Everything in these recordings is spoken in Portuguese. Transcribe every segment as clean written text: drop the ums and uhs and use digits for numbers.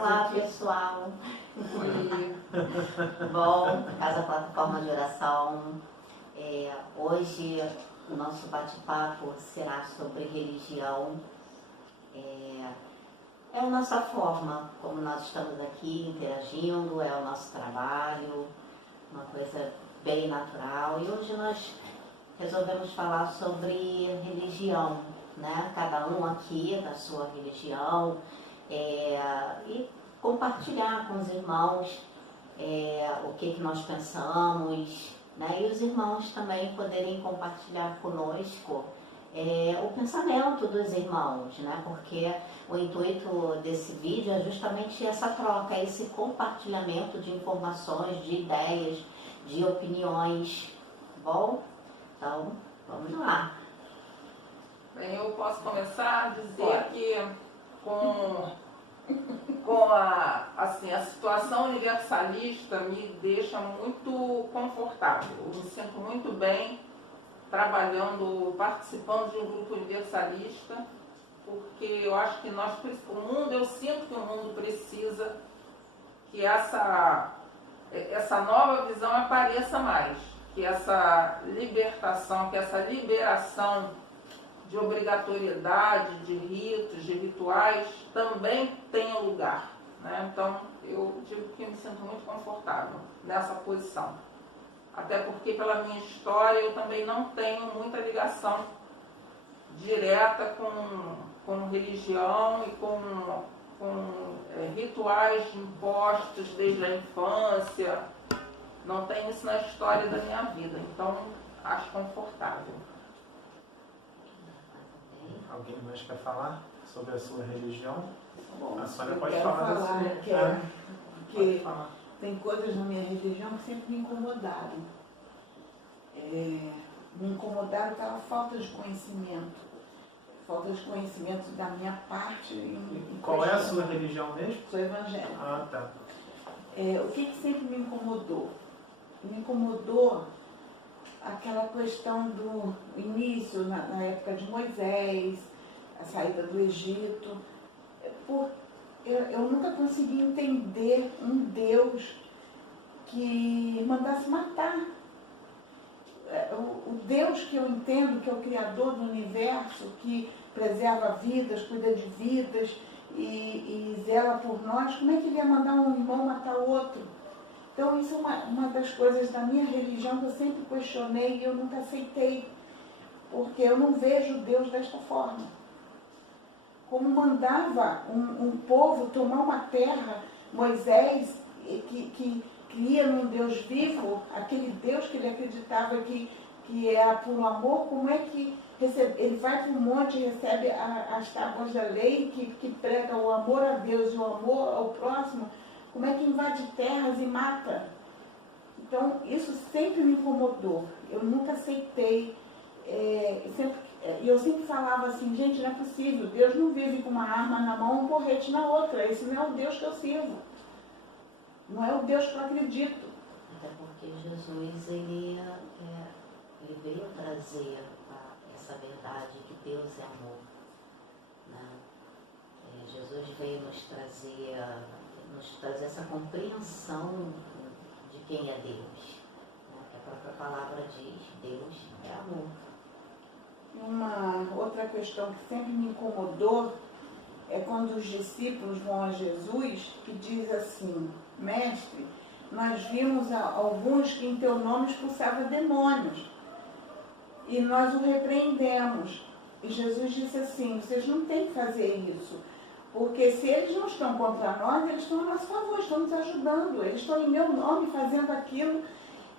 Olá, pessoal. Bom, Casa Plataforma de Oração. Hoje o nosso bate-papo será sobre religião. É a nossa forma, como nós estamos aqui interagindo, é o nosso trabalho, uma coisa bem natural. E hoje nós resolvemos falar sobre religião, né? Cada um aqui da sua religião, e compartilhar com os irmãos o que nós pensamos, né? E os irmãos também poderem compartilhar conosco o pensamento dos irmãos, né? Porque o intuito desse vídeo é justamente essa troca, esse compartilhamento de informações, de ideias, de opiniões. Bom, então vamos lá. Bem, eu posso começar a dizer que com a situação universalista me deixa muito confortável. Eu me sinto muito bem trabalhando, participando de um grupo universalista, porque eu acho que eu sinto que o mundo precisa que essa nova visão apareça mais, que essa libertação, que essa liberação de obrigatoriedade, de ritos, de rituais, também tenha lugar, né? Então, eu digo que me sinto muito confortável nessa posição. Até porque, pela minha história, eu também não tenho muita ligação direta com religião e com rituais impostos desde a infância. Não tenho isso na história da minha vida, então acho confortável. Alguém mais quer falar sobre a sua religião? Bom, a Sônia eu pode quero falar que tem coisas na minha religião que sempre me incomodaram. Me incomodaram pela falta de conhecimento. Falta de conhecimento da minha parte. Qual é a sua religião mesmo? Sou evangélica. Ah, tá. O que sempre me incomodou? Me incomodou aquela questão do início, na época de Moisés, a saída do Egito. Eu nunca consegui entender um Deus que mandasse matar. O Deus que eu entendo, que é o Criador do Universo, que preserva vidas, cuida de vidas e zela por nós, como é que ele ia mandar um irmão matar o outro? Então isso é uma das coisas da minha religião que eu sempre questionei e eu nunca aceitei, porque eu não vejo Deus desta forma. Como mandava um povo tomar uma terra, Moisés, que cria num Deus vivo, aquele Deus que ele acreditava que era por amor, como é que ele vai para o monte e recebe as tábuas da lei, que prega o amor a Deus e o amor ao próximo, como é que invade terras e mata? Então, isso sempre me incomodou. Eu nunca aceitei. Eu sempre falava assim, gente, não é possível. Deus não vive com uma arma na mão e um porrete na outra. Esse não é o Deus que eu sirvo. Não é o Deus que eu acredito. Até porque Jesus, ele veio trazer essa verdade que Deus é amor, né? Jesus veio nos trazer essa compreensão de quem é Deus, né? Que a própria palavra diz, Deus é amor. Uma outra questão que sempre me incomodou é quando os discípulos vão a Jesus e diz assim, mestre, nós vimos alguns que em teu nome expulsavam demônios e nós o repreendemos. E Jesus disse assim, vocês não têm que fazer isso, porque se eles não estão contra nós, eles estão a nosso favor, estão nos ajudando, eles estão em meu nome fazendo aquilo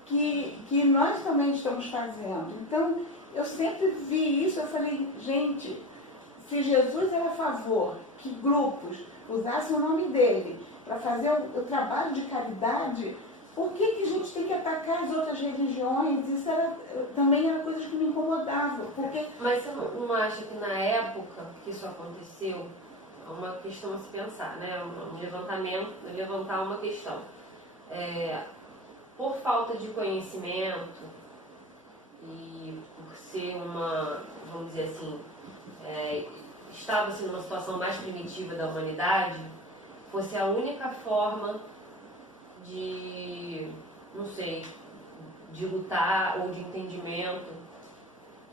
que nós também estamos fazendo. Então, eu sempre vi isso, eu falei, gente, se Jesus era a favor que grupos usassem o nome dele para fazer o trabalho de caridade, por que a gente tem que atacar as outras religiões? Isso também era coisa que me incomodava. Porque... Mas você não acha que na época que isso aconteceu, é uma questão a se pensar, né? Levantar uma questão. Por falta de conhecimento e por ser vamos dizer assim, estava-se numa situação mais primitiva da humanidade, fosse a única forma de, não sei, de lutar ou de entendimento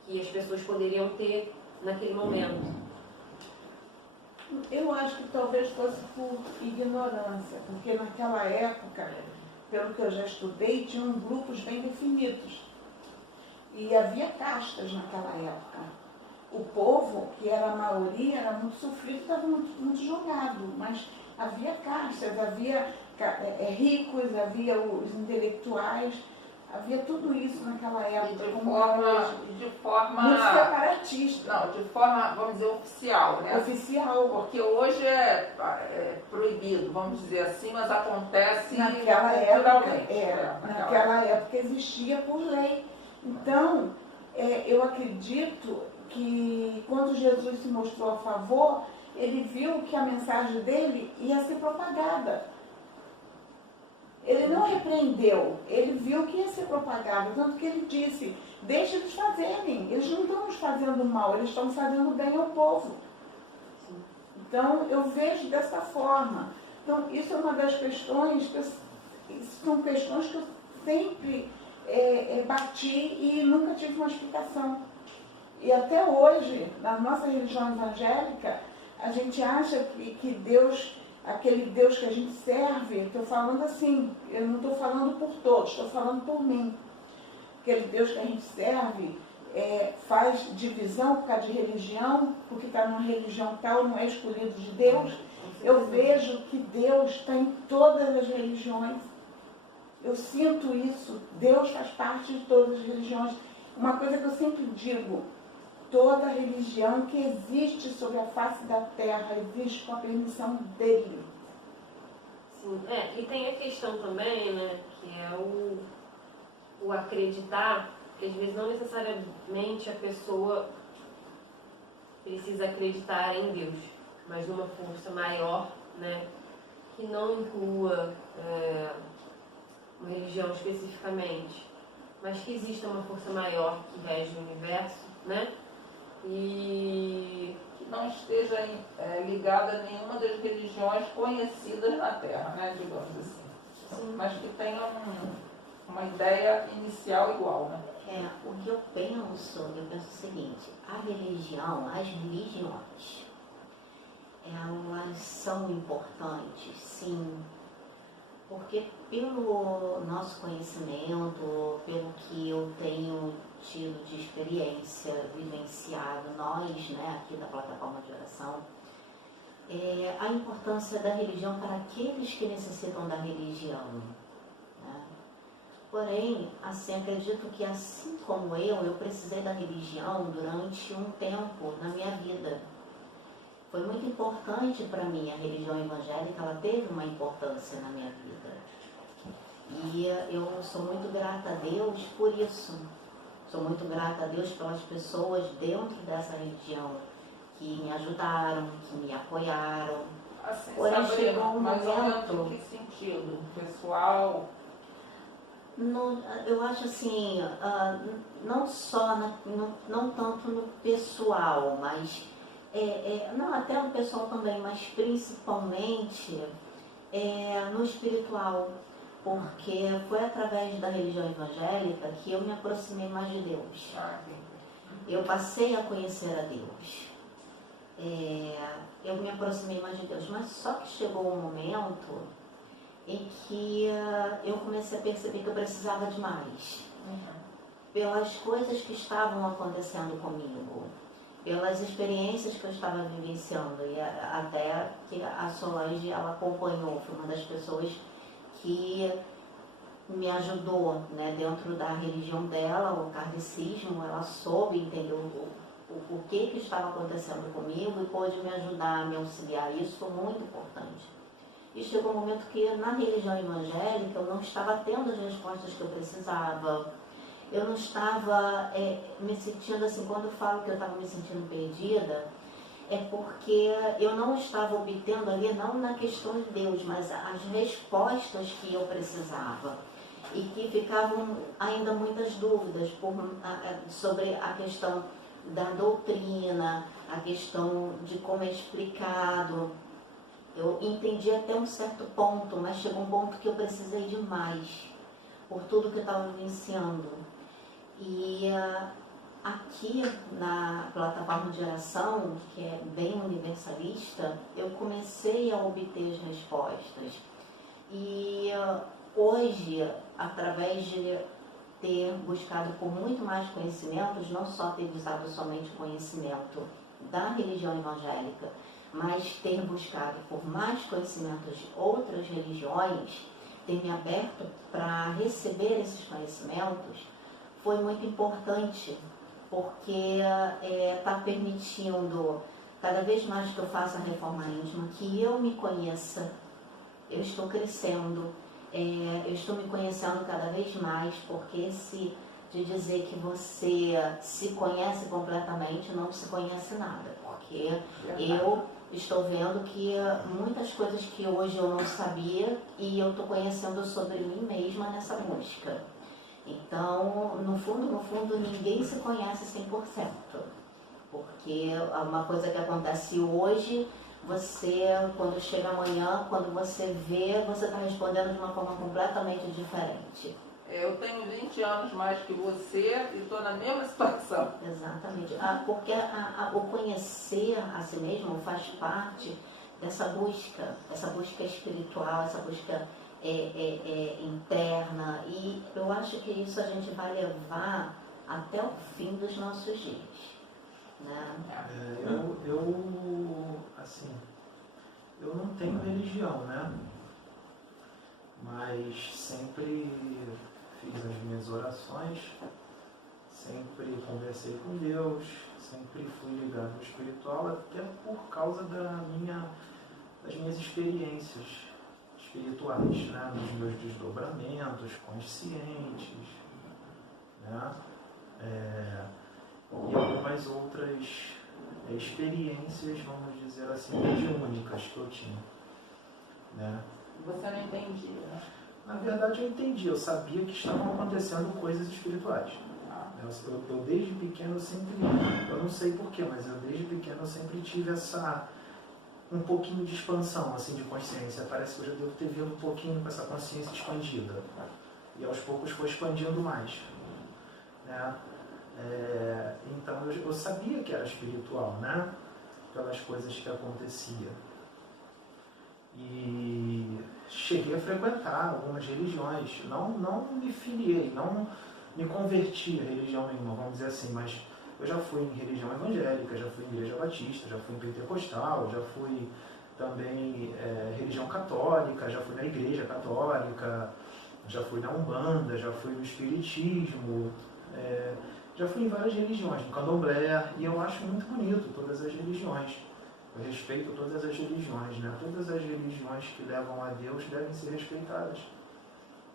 que as pessoas poderiam ter naquele momento. Eu acho que talvez fosse por ignorância, porque naquela época, pelo que eu já estudei, tinham grupos bem definidos. E havia castas naquela época. O povo, que era a maioria, era muito sofrido, estava muito jogado, mas havia castas, havia ricos, havia os intelectuais, havia tudo isso naquela época. De forma muito separatista. Não, de forma, vamos dizer, oficial, né? Oficial. Porque hoje é proibido, vamos dizer assim, mas acontece naquela culturalmente. época. Naquela época existia por lei. Então, eu acredito que quando Jesus se mostrou a favor, ele viu que a mensagem dele ia ser propagada. Ele não repreendeu, ele viu que ia ser propagado, tanto que ele disse, deixa eles fazerem, eles não estão nos fazendo mal, eles estão fazendo bem ao povo. Então, eu vejo dessa forma. Então, isso é uma das questões, são questões que eu sempre bati e nunca tive uma explicação. E até hoje, na nossa religião evangélica, a gente acha que Deus, aquele Deus que a gente serve, estou falando assim, eu não estou falando por todos, estou falando por mim. Aquele Deus que a gente serve faz divisão por causa de religião, porque está numa religião tal, não é escolhido de Deus. Eu vejo que Deus está em todas as religiões. Eu sinto isso. Deus faz parte de todas as religiões. Uma coisa que eu sempre digo, toda religião que existe sobre a face da terra existe com a permissão dele. Sim, e tem a questão também, né, que é o acreditar, que às vezes não necessariamente a pessoa precisa acreditar em Deus, mas numa força maior, né, que não inclua uma religião especificamente, mas que exista uma força maior que rege o universo, né? E que não esteja ligada a nenhuma das religiões conhecidas na Terra, né, digamos assim. sim, Mas que tenha uma ideia inicial igual, né? O que eu penso o seguinte, as religiões, elas são importantes, sim, porque pelo nosso conhecimento, pelo que eu tenho tido de experiência, vivenciado, nós, né, aqui da plataforma de oração, a importância da religião para aqueles que necessitam da religião. Né? Porém, assim, acredito que assim como eu precisei da religião durante um tempo na minha vida. Foi muito importante para mim, a religião evangélica, ela teve uma importância na minha vida. E eu sou muito grata a Deus por isso. Sou muito grata a Deus pelas pessoas dentro dessa religião que me ajudaram, que me apoiaram. Assim, Porém, chegou um mais ou menos momento... em que sentido? Pessoal? Eu acho assim, não só, não tanto no pessoal, mas... não, até no pessoal também, mas principalmente no espiritual, porque foi através da religião evangélica que eu me aproximei mais de Deus. Eu passei a conhecer a Deus. Eu me aproximei mais de Deus, mas só que chegou um momento em que eu comecei a perceber que eu precisava de mais. Pelas coisas que estavam acontecendo comigo, pelas experiências que eu estava vivenciando, e até que a Solange, ela acompanhou, foi uma das pessoas que me ajudou, né, dentro da religião dela, o kardecismo, ela soube entender o que estava acontecendo comigo e pôde me ajudar, me auxiliar. Isso foi muito importante. E chegou um momento que na religião evangélica eu não estava tendo as respostas que eu precisava. Eu não estava me sentindo assim, quando eu falo que eu estava me sentindo perdida, é porque eu não estava obtendo ali, não na questão de Deus, mas as respostas que eu precisava. E que ficavam ainda muitas dúvidas sobre a questão da doutrina, a questão de como é explicado Eu entendi até um certo ponto, mas chegou um ponto que eu precisei de mais, por tudo que eu estava vivenciando. E aqui na plataforma de oração, que é bem universalista, eu comecei a obter as respostas. E hoje, através de ter buscado por muito mais conhecimentos, não só ter usado somente conhecimento da religião evangélica, mas ter buscado por mais conhecimentos de outras religiões, ter me aberto para receber esses conhecimentos, foi muito importante, porque está permitindo, cada vez mais que eu faça a reforma íntima, que eu me conheça, eu estou crescendo, eu estou me conhecendo cada vez mais, porque de dizer que você se conhece completamente, não se conhece nada, porque eu estou vendo que muitas coisas que hoje eu não sabia e eu estou conhecendo sobre mim mesma nessa busca. Então, no fundo, ninguém se conhece 100%, porque uma coisa que acontece hoje, você, quando chega amanhã, quando você vê, você está respondendo de uma forma completamente diferente. Eu tenho 20 anos mais que você e estou na mesma situação. Exatamente. Porque o conhecer a si mesmo faz parte dessa busca espiritual, essa busca interna. E eu acho que isso a gente vai levar até o fim dos nossos dias. Né? Eu não tenho religião, né? Mas sempre fiz as minhas orações, sempre conversei com Deus, sempre fui ligado ao espiritual, até por causa das minhas experiências espirituais, né? Dos meus desdobramentos conscientes, né? E algumas outras experiências, vamos dizer assim, mediúnicas que eu tinha, né? Você não entendia, né? Na verdade eu entendi, eu sabia que estavam acontecendo coisas espirituais. Eu desde pequeno eu não sei porquê, mas eu desde pequeno eu sempre tive um pouquinho de expansão, assim, de consciência. Parece que eu já devo ter vindo um pouquinho com essa consciência expandida. E aos poucos foi expandindo mais, né? Então eu sabia que era espiritual, né? Pelas coisas que aconteciam. E cheguei a frequentar algumas religiões, não me filiei, não me converti a religião nenhuma, vamos dizer assim, mas eu já fui em religião evangélica, já fui em igreja batista, já fui em pentecostal, já fui também religião católica, já fui na igreja católica, já fui na Umbanda, já fui no espiritismo, já fui em várias religiões, no candomblé, e eu acho muito bonito todas as religiões. Eu respeito todas as religiões, né? Todas as religiões que levam a Deus devem ser respeitadas,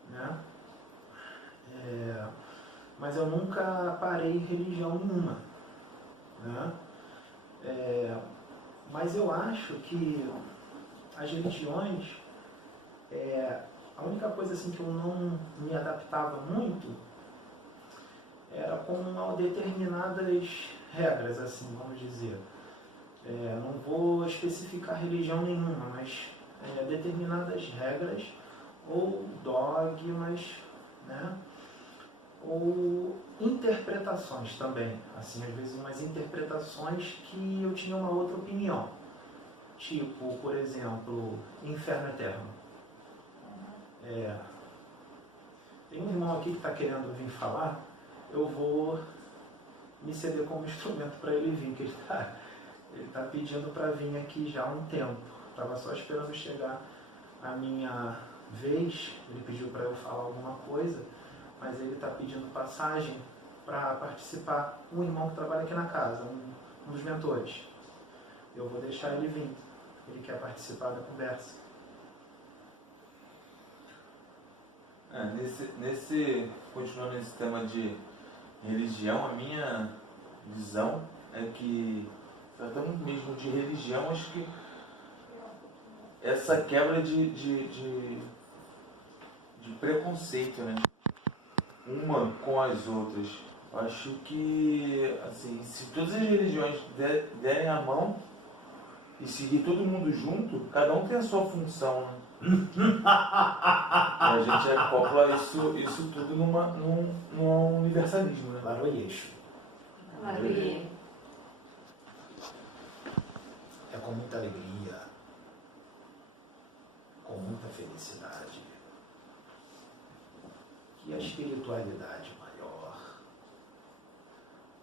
né? Mas eu nunca parei em religião nenhuma, né? Mas eu acho que as religiões, a única coisa assim que eu não me adaptava muito era com determinadas regras, assim, vamos dizer. Não vou especificar religião nenhuma, mas determinadas regras ou dogmas, né? Ou interpretações também, assim, às vezes umas interpretações que eu tinha uma outra opinião, tipo, por exemplo, inferno eterno. Tem um irmão aqui que está querendo vir falar, eu vou me ceder como instrumento para ele vir, que ele está pedindo para vir aqui já há um tempo. Estava só esperando chegar a minha vez. Ele pediu para eu falar alguma coisa, mas ele está pedindo passagem para participar. Um irmão que trabalha aqui na casa, um dos mentores. Eu vou deixar ele vir. Ele quer participar da conversa. Continuando nesse tema de religião, a minha visão é que, tratando mesmo de religião, acho que essa quebra de preconceito, né? Uma com as outras. Eu acho que, assim, se todas as religiões derem a mão, e seguir todo mundo junto, cada um tem a sua função, né? A gente acopla isso tudo num universalismo, né? Claro, eixo. Maria. É com muita alegria, com muita felicidade, que a espiritualidade maior,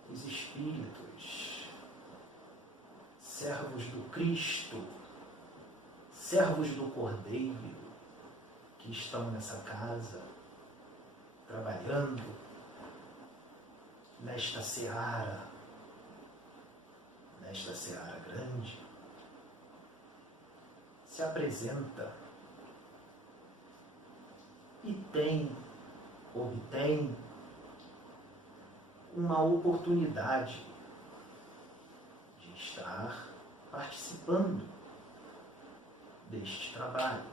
os espíritos, servos do Cristo, servos do Cordeiro, que estão nessa casa, trabalhando nesta seara grande, se apresenta e obtém uma oportunidade de estar participando deste trabalho,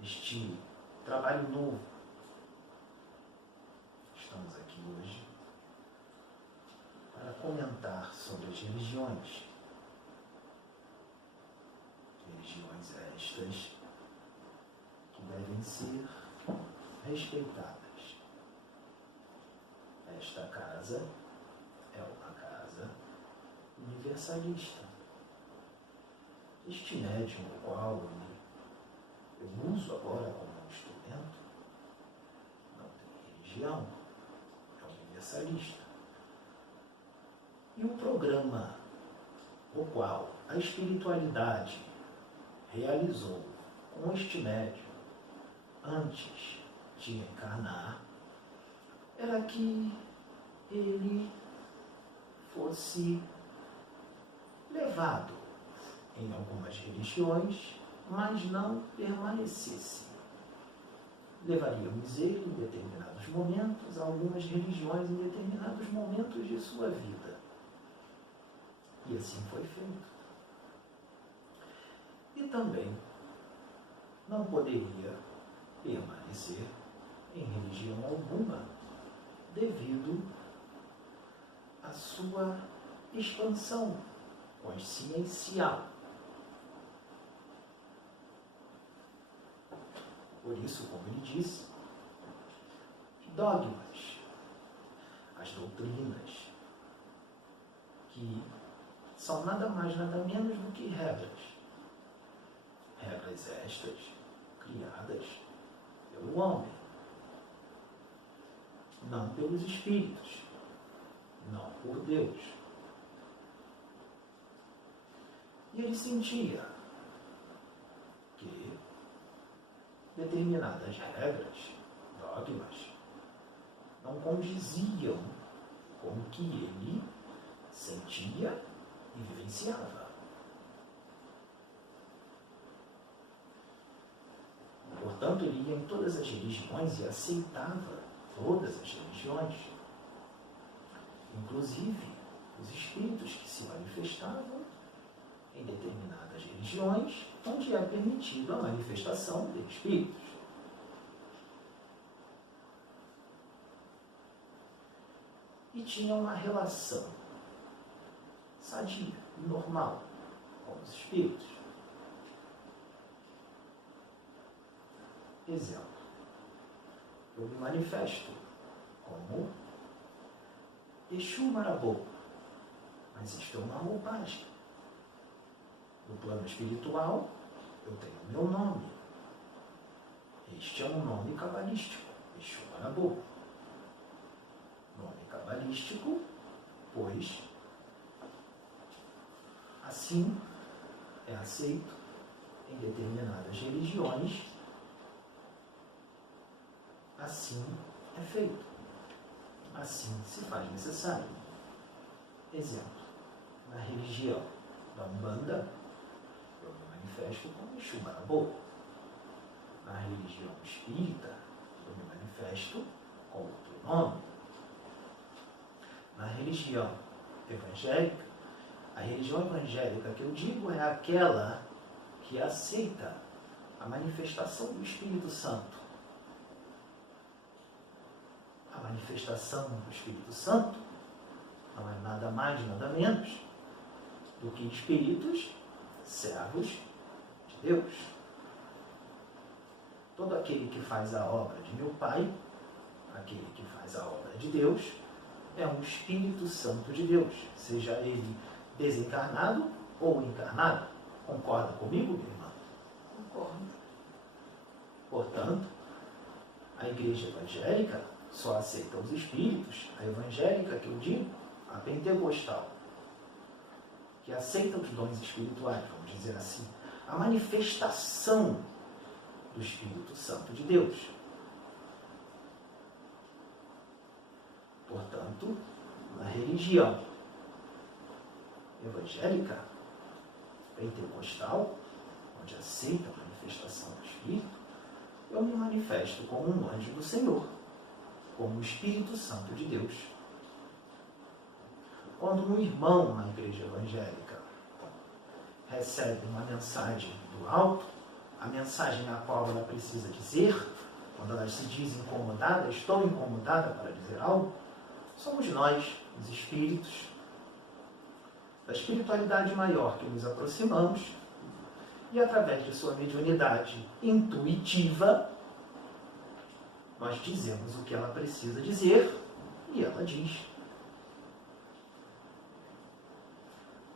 este trabalho novo. Estamos aqui hoje para comentar sobre as religiões. Religiões estas que devem ser respeitadas. Esta casa é uma casa universalista. Este médium, o qual eu uso agora como um instrumento, não tem religião, é universalista. E o programa o qual a espiritualidade realizou com este médium antes de encarnar era que ele fosse levado em algumas religiões, mas não permanecesse. Levaríamos ele em determinados momentos a algumas religiões em determinados momentos de sua vida. E assim foi feito. E também não poderia permanecer em religião alguma devido à sua expansão consciencial. Por isso, como ele disse, dogmas, as doutrinas, que são nada mais, nada menos do que regras. Regras estas criadas pelo homem, não pelos espíritos, não por Deus. E ele sentia que determinadas regras, dogmas, não condiziam com o que ele sentia e vivenciava. Portanto, ele ia em todas as religiões e aceitava todas as religiões, inclusive os espíritos que se manifestavam em determinadas religiões, onde é permitido a manifestação de espíritos. E tinha uma relação sadia e normal com os espíritos. Exemplo, eu me manifesto como Exu Marabô, mas isto é uma roupagem. No plano espiritual, eu tenho o meu nome. Este é um nome cabalístico, Exu Marabô. Nome cabalístico, pois assim é aceito em determinadas religiões, assim é feito, assim se faz necessário. Exemplo, na religião da Umbanda, eu me manifesto como Exu Marabô. Na religião espírita, eu me manifesto com outro nome. Na religião evangélica, a religião evangélica que eu digo é aquela que aceita a manifestação do Espírito Santo. A manifestação do Espírito Santo não é nada nada mais, nada menos do que espíritos servos de Deus. Todo aquele que faz a obra de meu Pai, aquele que faz a obra de Deus, é um Espírito Santo de Deus, seja ele desencarnado ou encarnado. Concorda comigo, minha irmã? Concordo. Portanto, a igreja evangélica só aceita os espíritos, a evangélica que eu digo, a pentecostal, que aceita os dons espirituais, vamos dizer assim, a manifestação do Espírito Santo de Deus. Portanto, na religião evangélica, pentecostal, onde aceita a manifestação do Espírito, eu me manifesto como um anjo do Senhor, como o Espírito Santo de Deus. Quando um irmão na igreja evangélica recebe uma mensagem do alto, a mensagem na qual ela precisa dizer, quando ela se diz incomodada, estou incomodada para dizer algo, somos nós, os espíritos, da espiritualidade maior que nos aproximamos e através de sua mediunidade intuitiva, nós dizemos o que ela precisa dizer e ela diz.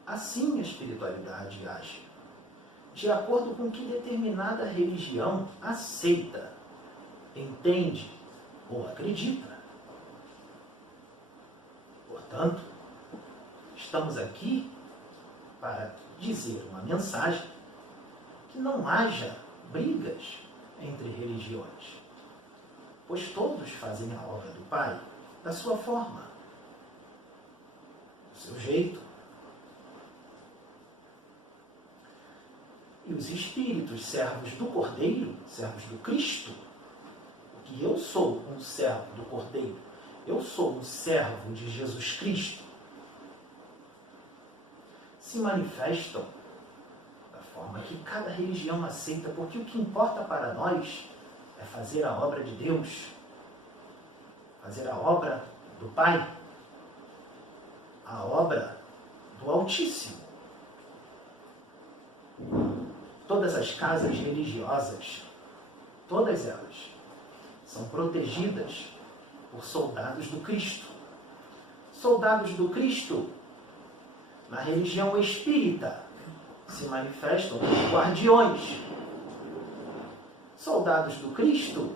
Assim a espiritualidade age, de acordo com que determinada religião aceita, entende ou acredita. Portanto, estamos aqui para dizer uma mensagem que não haja brigas entre religiões, pois todos fazem a obra do Pai da sua forma, do seu jeito. E os espíritos servos do Cordeiro, servos do Cristo, porque eu sou um servo do Cordeiro, eu sou um servo de Jesus Cristo, se manifestam da forma que cada religião aceita, porque o que importa para nós é fazer a obra de Deus, fazer a obra do Pai, a obra do Altíssimo. Todas as casas religiosas, todas elas, são protegidas por soldados do Cristo. Soldados do Cristo, na religião espírita, se manifestam como guardiões. Soldados do Cristo,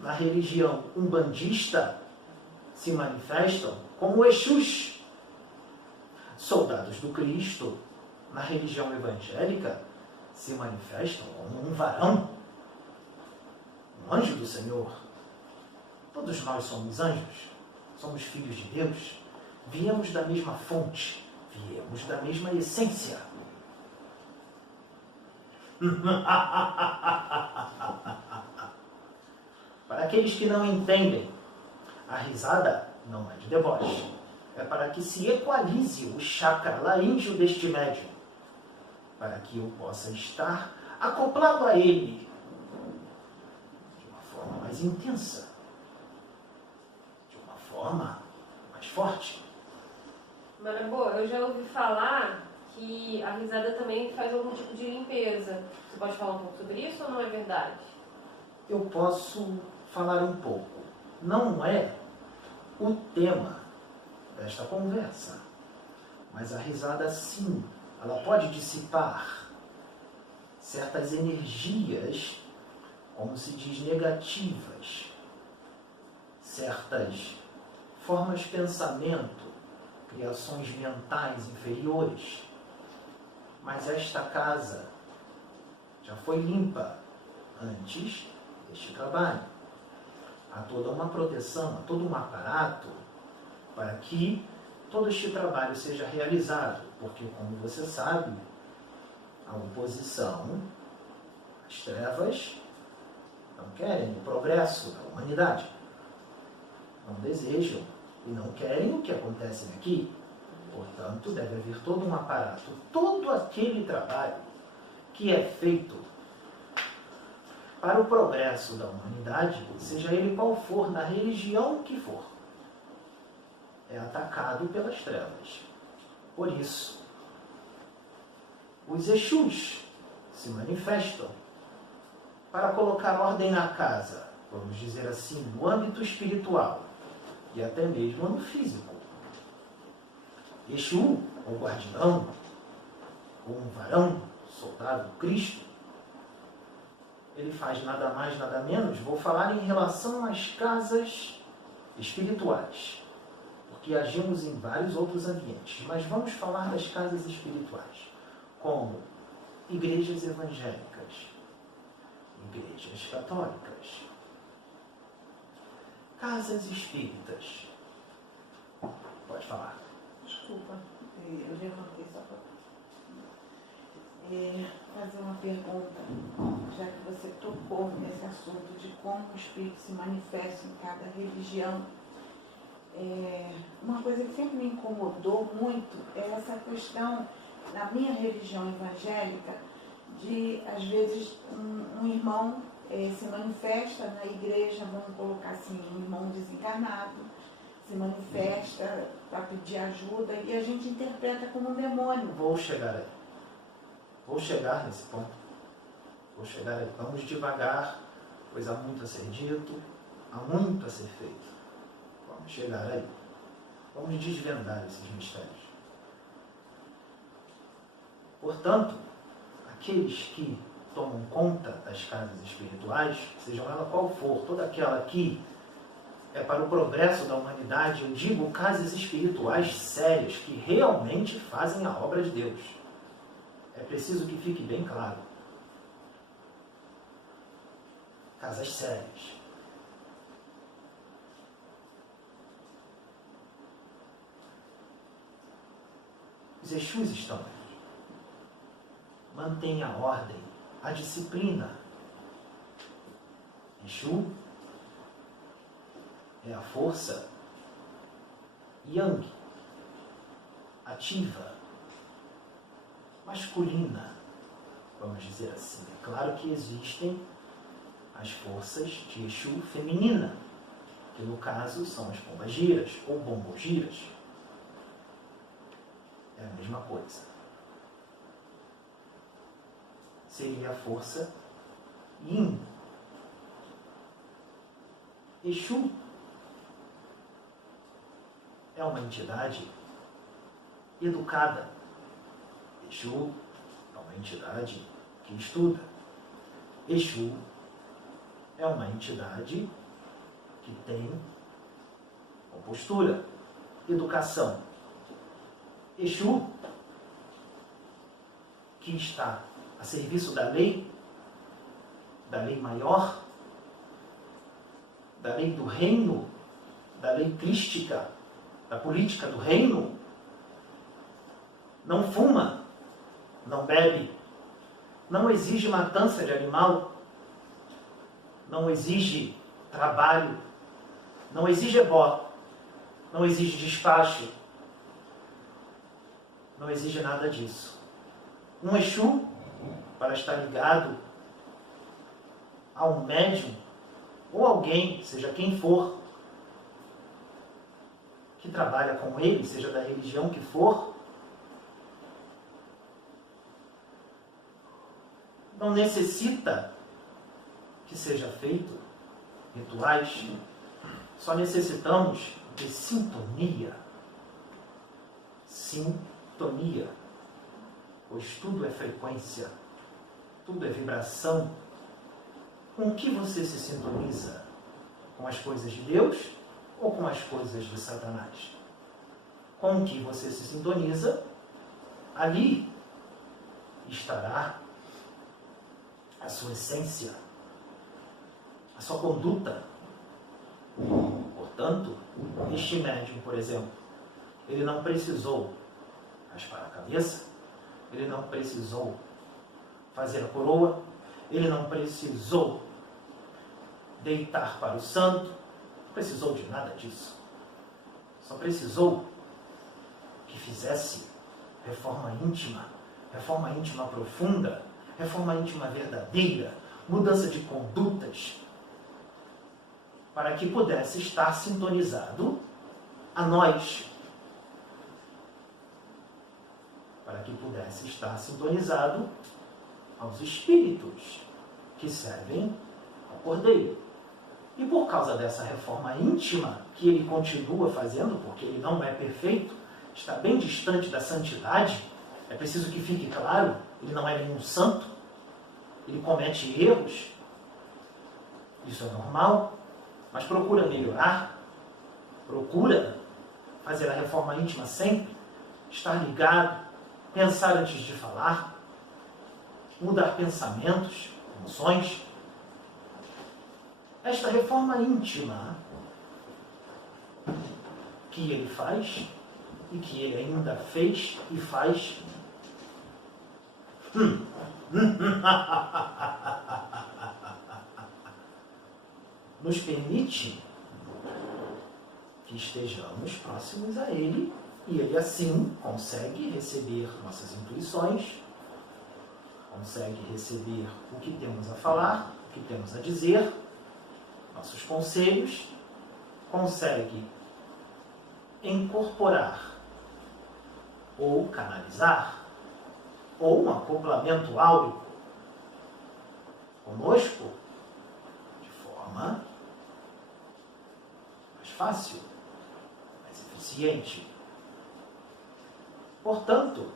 na religião umbandista, se manifestam como Exus. Soldados do Cristo, na religião evangélica, se manifestam como um varão, um anjo do Senhor. Todos nós somos anjos, somos filhos de Deus, viemos da mesma fonte, viemos da mesma essência. Para aqueles que não entendem, a risada não é de deboche, é para que se equalize o chakra laríngeo deste médium, para que eu possa estar acoplado a ele de uma forma mais intensa, de uma forma mais forte. Marabô, eu já ouvi falar que a risada também faz algum tipo de limpeza. Você pode falar um pouco sobre isso ou não é verdade? Eu posso falar um pouco. Não é o tema desta conversa, mas a risada sim, ela pode dissipar certas energias, como se diz, negativas, certas formas de pensamento, criações mentais inferiores. Mas esta casa já foi limpa antes deste trabalho. Há toda uma proteção, há todo um aparato para que todo este trabalho seja realizado, porque, como você sabe, a oposição, as trevas, não querem o progresso da humanidade, não desejam e não querem o que acontece aqui. Portanto, deve haver todo um aparato, todo aquele trabalho que é feito para o progresso da humanidade, seja ele qual for, na religião que for, é atacado pelas trevas. Por isso, os Exus se manifestam para colocar ordem na casa, vamos dizer assim, no âmbito espiritual e até mesmo no físico. Exu, ou guardião, ou um varão, soldado Cristo, ele faz nada mais, nada menos, vou falar em relação às casas espirituais, porque agimos em vários outros ambientes, mas vamos falar das casas espirituais, como igrejas evangélicas, igrejas católicas, casas espíritas. Pode falar. Desculpa, eu levantei só para fazer uma pergunta, já que você tocou nesse assunto de como o Espírito se manifesta em cada religião. Uma coisa que sempre me incomodou muito é essa questão, na minha religião evangélica, de, às vezes, um irmão se manifesta na igreja, vamos colocar assim, um irmão desencarnado, se manifesta para pedir ajuda e a gente interpreta como um demônio. Vou chegar aí. Vou chegar nesse ponto. Vou chegar aí. Vamos devagar, pois há muito a ser dito, há muito a ser feito. Vamos chegar aí. Vamos desvendar esses mistérios. Portanto, aqueles que tomam conta das casas espirituais, sejam ela qual for, toda aquela que é para o progresso da humanidade, eu digo casas espirituais sérias, que realmente fazem a obra de Deus. É preciso que fique bem claro. Casas sérias. Os Exus estão aí. Mantenha a ordem, a disciplina. Exu é a força yang, ativa, masculina, vamos dizer assim. É claro que existem as forças de Exu feminina, que no caso são as pombagiras ou bombogiras. É a mesma coisa. Seria a força Yin. Exu é uma entidade educada. Exu é uma entidade que estuda. Exu é uma entidade que tem compostura, educação. Exu, que está a serviço da lei maior, da lei do reino, da lei crística, da política do reino, não fuma, não bebe, não exige matança de animal, não exige trabalho, não exige ebó, não exige despacho, não exige nada disso. Um Exu, para estar ligado a um médium ou alguém, seja quem for, que trabalha com ele, seja da religião que for, não necessita que seja feito rituais, só necessitamos de sintonia. Sintonia. Pois tudo é frequência, tudo é vibração. Com o que você se sintoniza? Com as coisas de Deus ou com as coisas de Satanás? Com o que você se sintoniza, ali estará a sua essência, a sua conduta. Portanto, este médium, por exemplo, ele não precisou raspar a cabeça, ele não precisou fazer a coroa, ele não precisou deitar para o santo, não precisou de nada disso. Só precisou que fizesse reforma íntima profunda, reforma íntima verdadeira, mudança de condutas, para que pudesse estar sintonizado a nós. que pudesse estar sintonizado aos espíritos que servem ao Cordeiro. E por causa dessa reforma íntima que ele continua fazendo, porque ele não é perfeito, está bem distante da santidade, é preciso que fique claro, ele não é nenhum santo, ele comete erros, isso é normal, mas procura melhorar, procura fazer a reforma íntima sempre, estar ligado, pensar antes de falar, mudar pensamentos, emoções. Esta reforma íntima que ele faz e que ele ainda fez e faz nos permite que estejamos próximos a ele e ele assim consegue receber nossas intuições, consegue receber o que temos a falar, o que temos a dizer, nossos conselhos, consegue incorporar ou canalizar ou um acoplamento áurico conosco de forma mais fácil, mais eficiente. Portanto,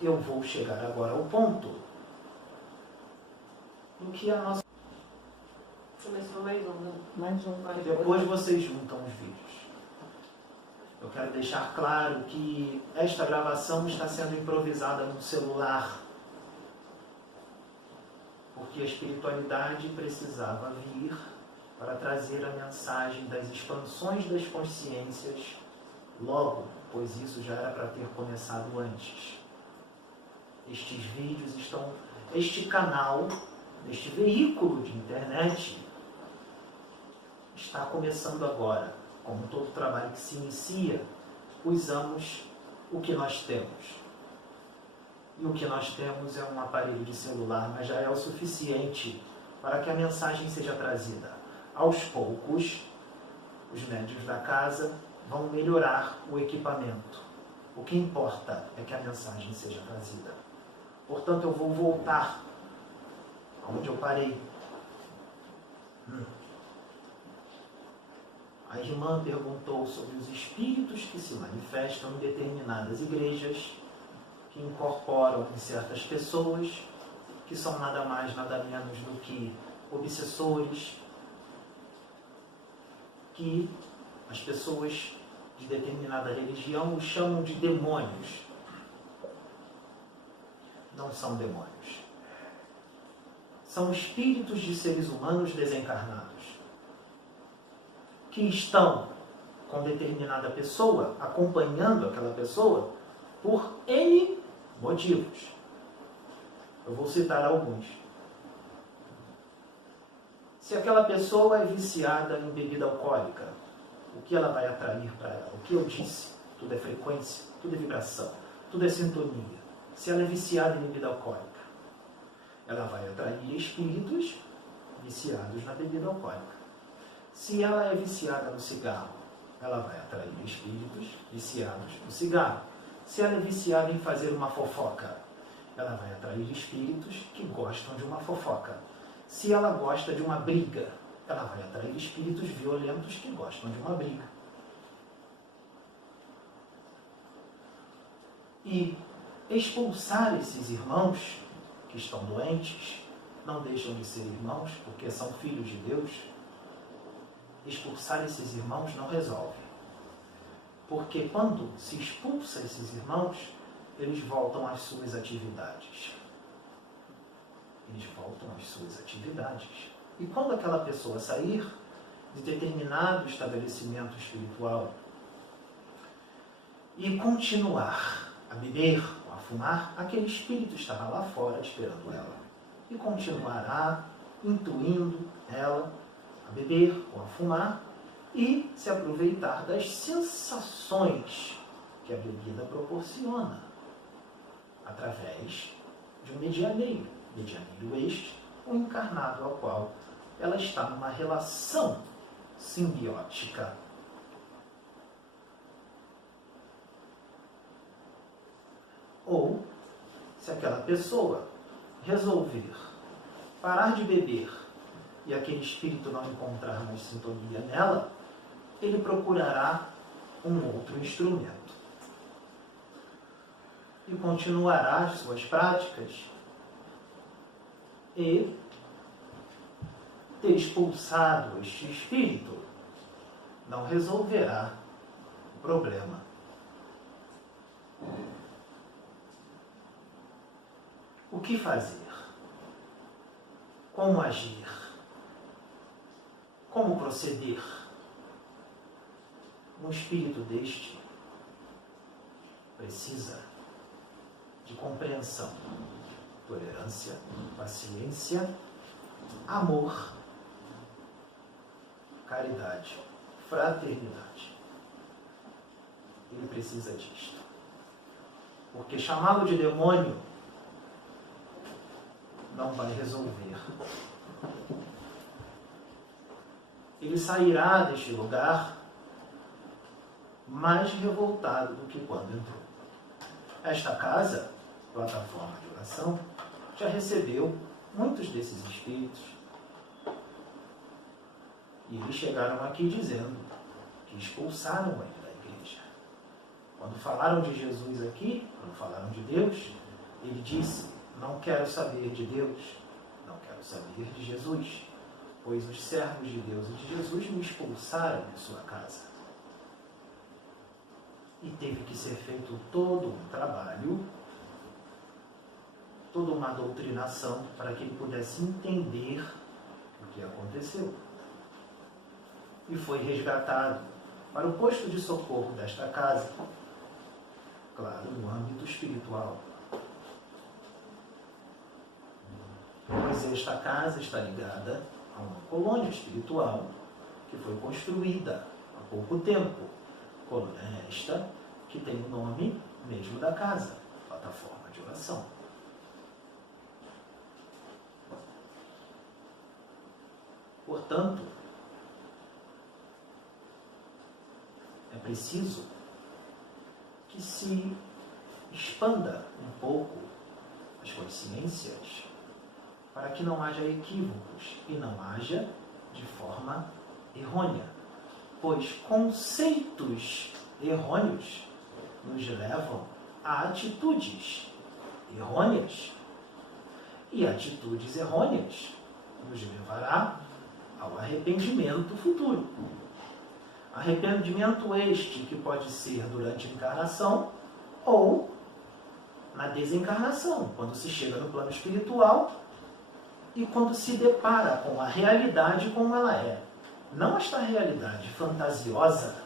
eu vou chegar agora ao ponto no que a nossa... Começou mais um, né? Mais um. Depois vocês juntam os vídeos. Eu quero deixar claro que esta gravação está sendo improvisada no celular, porque a espiritualidade precisava vir para trazer a mensagem das expansões das consciências logo, pois isso já era para ter começado antes. Estes vídeos estão... Este canal, este veículo de internet está começando agora. Como todo trabalho que se inicia, usamos o que nós temos. E o que nós temos é um aparelho de celular, mas já é o suficiente para que a mensagem seja trazida. Aos poucos, os médiuns da casa vão melhorar o equipamento. O que importa é que a mensagem seja trazida. Portanto, eu vou voltar aonde eu parei. A irmã perguntou sobre os espíritos que se manifestam em determinadas igrejas, que incorporam em certas pessoas, que são nada mais, nada menos do que obsessores, que as pessoas de determinada religião os chamam de demônios. Não são demônios. São espíritos de seres humanos desencarnados, que estão com determinada pessoa, acompanhando aquela pessoa, por N motivos. Eu vou citar alguns. Se aquela pessoa é viciada em bebida alcoólica, o que ela vai atrair para ela? O que eu disse? Tudo é frequência, tudo é vibração, tudo é sintonia. Se ela é viciada em bebida alcoólica, ela vai atrair espíritos viciados na bebida alcoólica. Se ela é viciada no cigarro, ela vai atrair espíritos viciados no cigarro. Se ela é viciada em fazer uma fofoca, ela vai atrair espíritos que gostam de uma fofoca. Se ela gosta de uma briga, ela vai atrair espíritos violentos que gostam de uma briga. E expulsar esses irmãos que estão doentes, não deixam de ser irmãos, porque são filhos de Deus, expulsar esses irmãos não resolve. Porque quando se expulsa esses irmãos, eles voltam às suas atividades. Eles voltam às suas atividades. E quando aquela pessoa sair de determinado estabelecimento espiritual e continuar a beber ou a fumar, aquele espírito estará lá fora esperando ela. E continuará intuindo ela a beber ou a fumar e se aproveitar das sensações que a bebida proporciona através de um medianeiro este, o encarnado ao qual ela está numa relação simbiótica. Ou, se aquela pessoa resolver parar de beber e aquele espírito não encontrar mais sintonia nela, ele procurará um outro instrumento e continuará as suas práticas e ter expulsado este espírito não resolverá o problema. O que fazer? Como agir? Como proceder? Um espírito deste precisa de compreensão, tolerância, paciência, amor, caridade, fraternidade. Ele precisa disto. Porque chamá-lo de demônio não vai resolver. Ele sairá deste lugar mais revoltado do que quando entrou. Esta casa, plataforma de oração, já recebeu muitos desses espíritos. E eles chegaram aqui dizendo que expulsaram ele da igreja. Quando falaram de Jesus aqui, quando falaram de Deus, ele disse: não quero saber de Deus, não quero saber de Jesus, pois os servos de Deus e de Jesus me expulsaram de sua casa. E teve que ser feito todo um trabalho, toda uma doutrinação para que ele pudesse entender o que aconteceu. E foi resgatado para o posto de socorro desta casa, claro, no âmbito espiritual. Pois esta casa está ligada a uma colônia espiritual que foi construída há pouco tempo. Colônia esta que tem o nome mesmo da casa, plataforma de oração. Portanto, é preciso que se expanda um pouco as consciências para que não haja equívocos e não haja de forma errônea, pois conceitos errôneos nos levam a atitudes errôneas e atitudes errôneas nos levará ao arrependimento futuro. Arrependimento este que pode ser durante a encarnação ou na desencarnação, quando se chega no plano espiritual e quando se depara com a realidade como ela é. Não esta realidade fantasiosa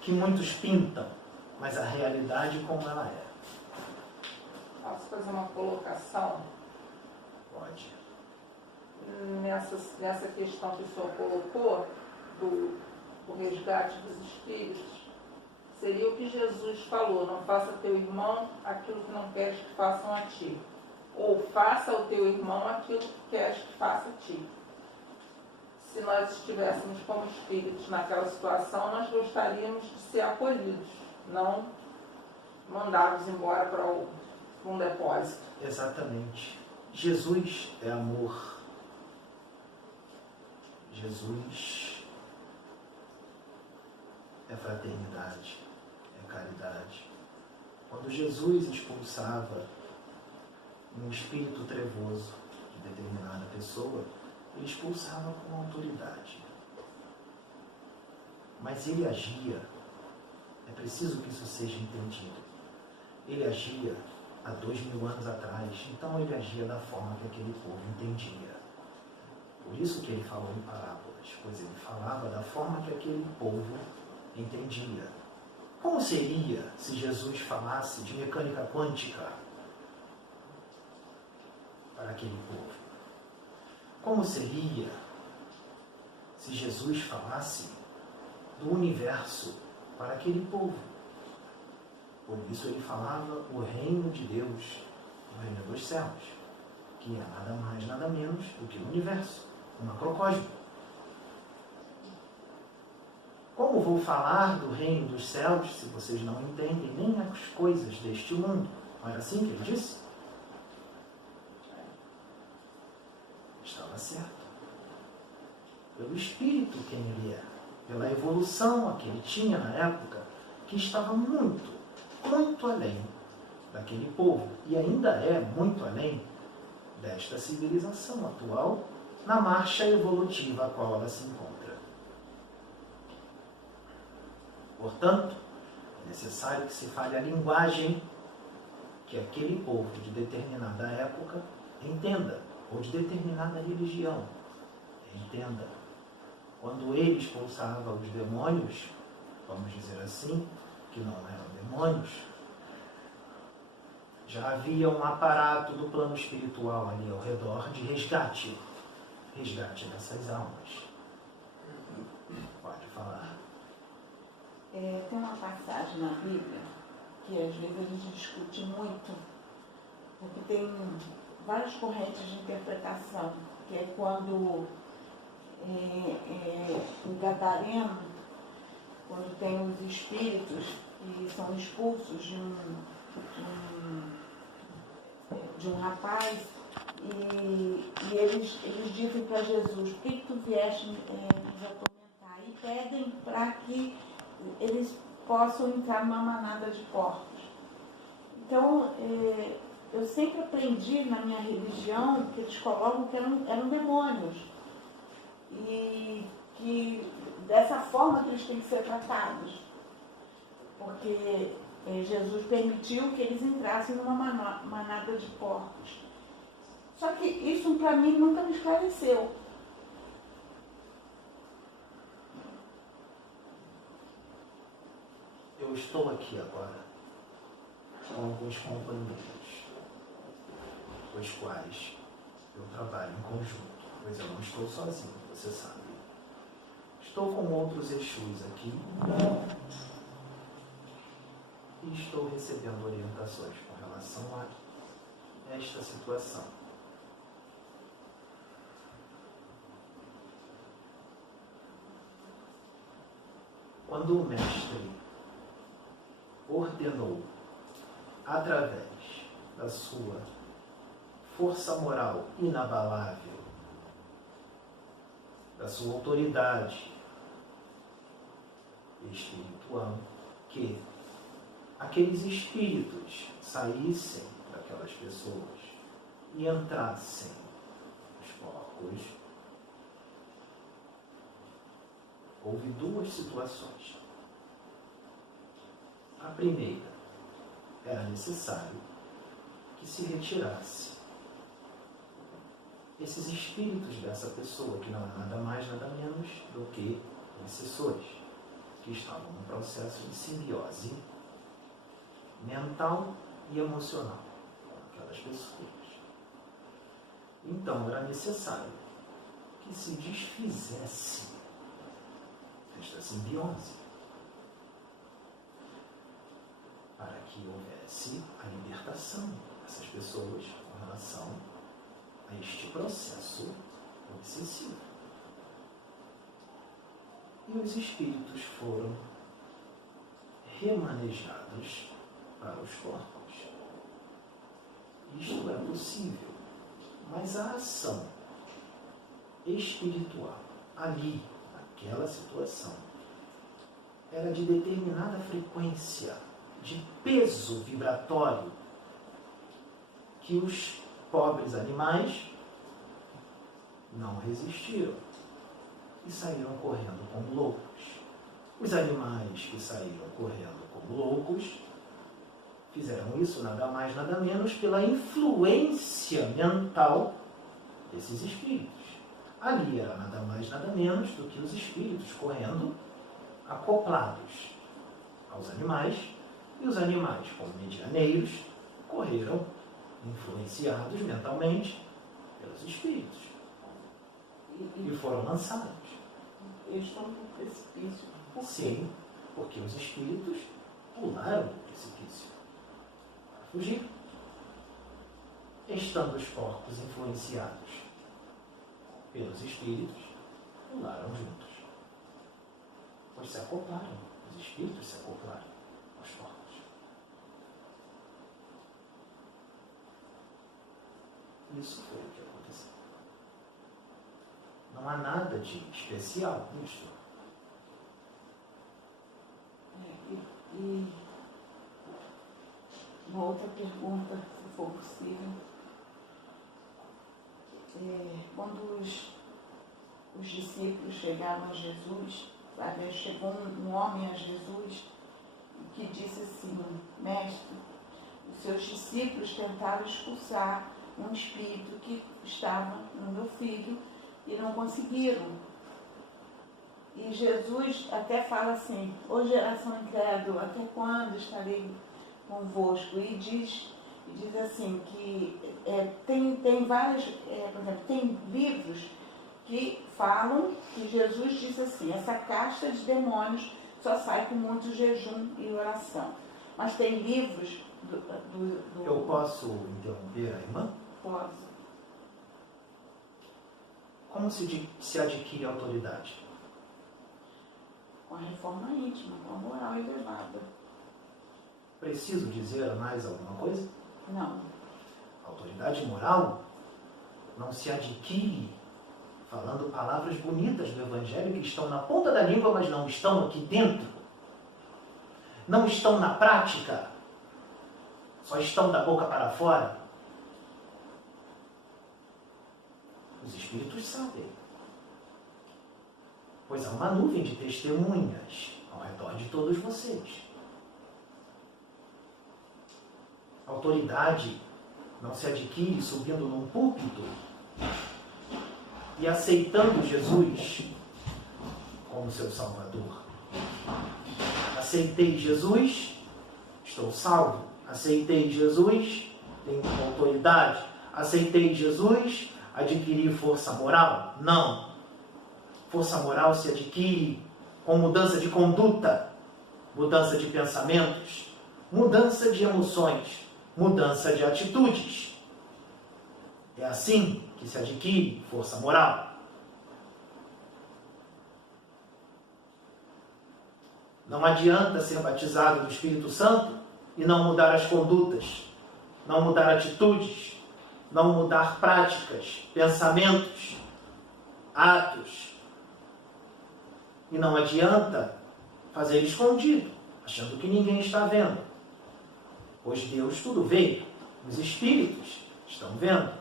que muitos pintam, mas a realidade como ela é. Posso fazer uma colocação? Pode. Nessa questão que o senhor colocou, do resgate dos espíritos, seria o que Jesus falou: não faça ao teu irmão aquilo que não queres que façam a ti, ou faça ao teu irmão aquilo que queres que faça a ti. Se nós estivéssemos como espíritos naquela situação, nós gostaríamos de ser acolhidos, não mandados embora para um depósito. Exatamente. Jesus é amor. Jesus é fraternidade, é caridade. Quando Jesus expulsava um espírito trevoso de determinada pessoa, ele expulsava com autoridade. Mas ele agia, é preciso que isso seja entendido, ele agia há 2000 anos atrás, então ele agia da forma que aquele povo entendia. Por isso que ele falou em parábolas, pois ele falava da forma que aquele povo entendia. Como seria se Jesus falasse de mecânica quântica para aquele povo? Como seria se Jesus falasse do universo para aquele povo? Por isso ele falava o reino de Deus, o reino dos céus, que é nada mais, nada menos do que o universo, um macrocosmo. Como Como vou falar do reino dos céus se vocês não entendem nem as coisas deste mundo? Não era assim que ele disse? Estava certo. Pelo espírito quem ele é, pela evolução a que ele tinha na época, que estava muito, muito além daquele povo, e ainda é muito além desta civilização atual, na marcha evolutiva a qual ela se encontra. Portanto, é necessário que se fale a linguagem que aquele povo de determinada época entenda, ou de determinada religião entenda. Quando ele expulsava os demônios, vamos dizer assim, que não eram demônios, já havia um aparato do plano espiritual ali ao redor de resgate dessas almas. Pode falar. Tem uma passagem na Bíblia que às vezes a gente discute muito, porque tem várias correntes de interpretação, que é quando em Gadareno, quando tem os espíritos que são expulsos de um rapaz, e eles dizem para Jesus: por que tu vieste nos atormentar? E pedem para que eles possam entrar numa manada de porcos. Então, eu sempre aprendi na minha religião que eles colocam que eram demônios. E que dessa forma que eles têm que ser tratados. Porque Jesus permitiu que eles entrassem numa manada de porcos. Só que isso para mim nunca me esclareceu. Eu estou aqui agora com alguns companheiros, com os quais eu trabalho em conjunto, pois eu não estou sozinho, você sabe. Estou com outros Exus aqui e estou recebendo orientações com relação a esta situação. Quando o mestre ordenou, através da sua força moral inabalável, da sua autoridade espiritual, que aqueles espíritos saíssem daquelas pessoas e entrassem nos porcos, houve duas situações. A primeira, era necessário que se retirasse esses espíritos dessa pessoa, que não é nada mais, nada menos do que obsessores, que estavam num processo de simbiose mental e emocional com aquelas pessoas. Então, era necessário que se desfizesse esta simbiose, para que houvesse a libertação dessas pessoas com relação a este processo obsessivo. E os espíritos foram remanejados para os corpos. Isto é possível, mas a ação espiritual ali, naquela situação, era de determinada frequência, de peso vibratório, que os pobres animais não resistiram e saíram correndo como loucos. Os animais que saíram correndo como loucos fizeram isso nada mais, nada menos pela influência mental desses espíritos. Ali era nada mais, nada menos do que os espíritos correndo acoplados aos animais, e os animais, como medianeiros, correram influenciados mentalmente pelos espíritos e foram lançados. Eles estão no precipício. Por quê? Sim, porque os espíritos pularam do precipício para fugir. Estando os porcos influenciados pelos espíritos, pularam juntos. Pois se acoplaram, os espíritos se acoplaram aos porcos. Isso foi o que aconteceu. Não há nada de especial nisso. E uma outra pergunta, se for possível. Quando os discípulos chegaram a Jesus, chegou um homem a Jesus que disse assim: Mestre, os seus discípulos tentaram expulsar um espírito que estava no meu filho e não conseguiram. E Jesus até fala assim: ô geração incrédula, até quando estarei convosco? E diz assim que tem várias, por exemplo, tem livros que falam que Jesus disse assim: essa casta de demônios só sai com muito jejum e oração. Mas tem livros do Eu posso interromper a irmã? Posso. Como se adquire autoridade? Com a reforma íntima, com a moral elevada. Preciso dizer mais alguma coisa? Não. A autoridade moral não se adquire falando palavras bonitas do Evangelho que estão na ponta da língua, mas não estão aqui dentro. Não estão na prática. Só estão da boca para fora. Os Espíritos sabem. Pois há uma nuvem de testemunhas ao redor de todos vocês. A autoridade não se adquire subindo num púlpito e aceitando Jesus como seu Salvador. Aceitei Jesus, estou salvo. Aceitei Jesus, tenho autoridade. Aceitei Jesus, adquiri força moral? Não. Força moral se adquire com mudança de conduta, mudança de pensamentos, mudança de emoções, mudança de atitudes. É assim que se adquire força moral. Não adianta ser batizado do Espírito Santo e não mudar as condutas, não mudar atitudes, não mudar práticas, pensamentos, atos. E não adianta fazer escondido, achando que ninguém está vendo. Pois Deus tudo vê, os espíritos estão vendo.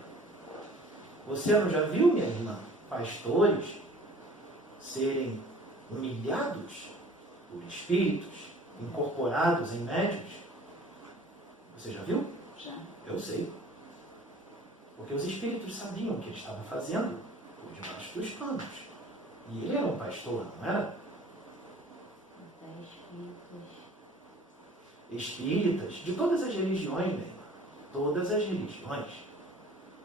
Você não já viu, minha irmã, pastores serem humilhados por espíritos incorporados em médiuns? Você já viu? Já. Eu sei. Porque os espíritos sabiam o que ele estava fazendo por debaixo dos panos. E ele era um pastor, não era? Até espíritas. Espíritas, de todas as religiões, meu irmão. Todas as religiões.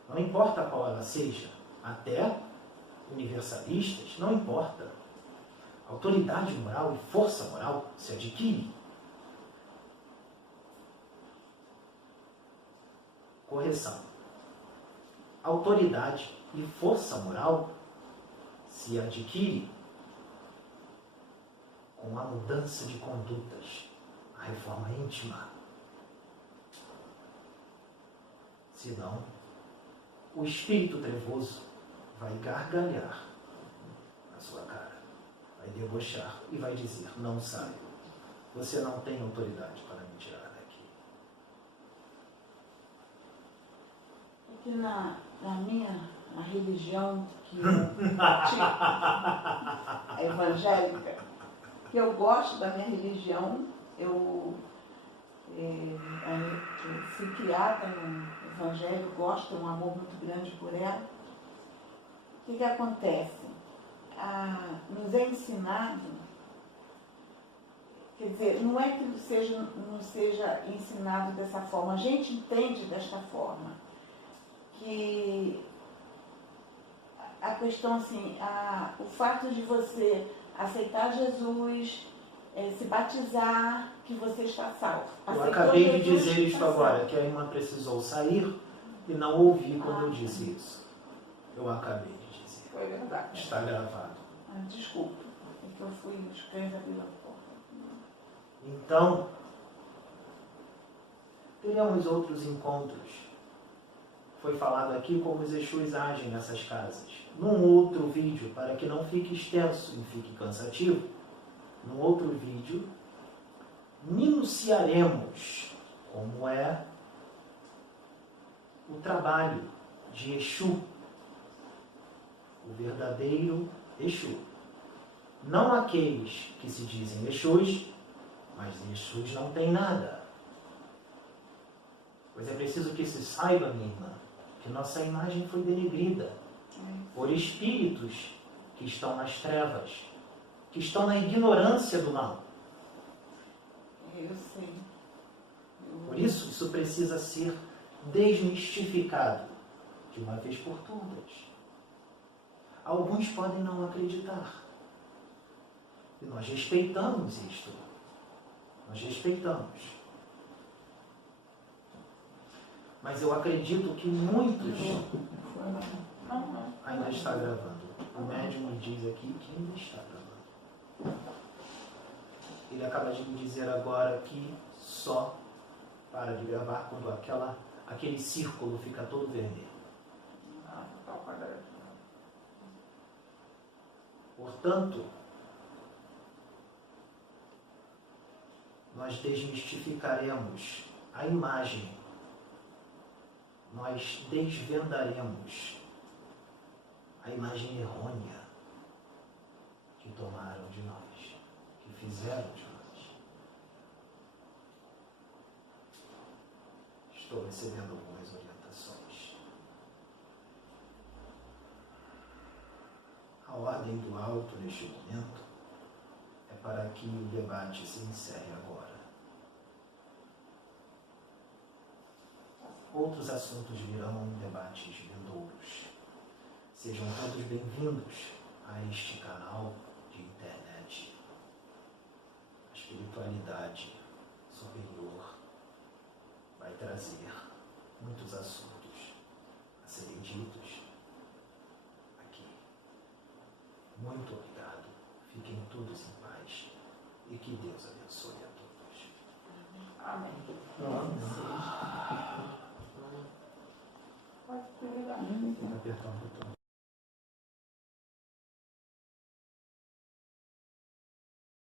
Não importa qual ela seja. Até universalistas, não importa. Autoridade moral e força moral se adquire. Correção. Autoridade e força moral se adquire com a mudança de condutas, a reforma íntima. Senão, o espírito trevoso vai gargalhar na sua cara, vai debochar e vai dizer: não saio, você não tem autoridade para me tirar daqui. Porque na religião que eu a evangélica, que eu gosto da minha religião, eu fui criada no evangelho, gosto, tenho um amor muito grande por ela. O que acontece? Nos é ensinado, quer dizer, não é que não seja ensinado dessa forma, a gente entende desta forma, que a questão assim, o fato de você aceitar Jesus, se batizar, que você está salvo. Eu acabei de dizer isto agora, que a irmã precisou sair e não ouvi quando eu disse isso. Eu acabei de dizer. Foi verdade. Está gravado. Desculpa, é que eu fui nos cães abrir a porta. Então, teremos outros encontros foi falado aqui como os Exus agem nessas casas. Num outro vídeo, para que não fique extenso e fique cansativo, num outro vídeo, minuciaremos como é o trabalho de Exu, o verdadeiro Exu. Não aqueles que se dizem Exus, mas Exus não tem nada. Pois é preciso que se saiba, minha irmã, que nossa imagem foi denegrida por espíritos que estão nas trevas, que estão na ignorância do mal. Eu sei. Por isso precisa ser desmistificado de uma vez por todas. Alguns podem não acreditar. E nós respeitamos isto. Nós respeitamos. Mas eu acredito que muitos... Ainda está gravando. O médium me diz aqui que ainda está gravando. Ele acaba de me dizer agora que só para de gravar quando aquele círculo fica todo vermelho. Portanto, nós desmistificaremos a imagem, nós desvendaremos a imagem errônea que tomaram de nós, que fizeram de nós. Estou recebendo algumas orientações. A ordem do alto neste momento é para que o debate se encerre agora. Outros assuntos virão em debates vindouros. Sejam todos bem-vindos a este canal de internet. A espiritualidade superior vai trazer muitos assuntos a serem ditos aqui. Muito obrigado. Fiquem todos em paz e que Deus abençoe a todos. Amém. Fica apertando.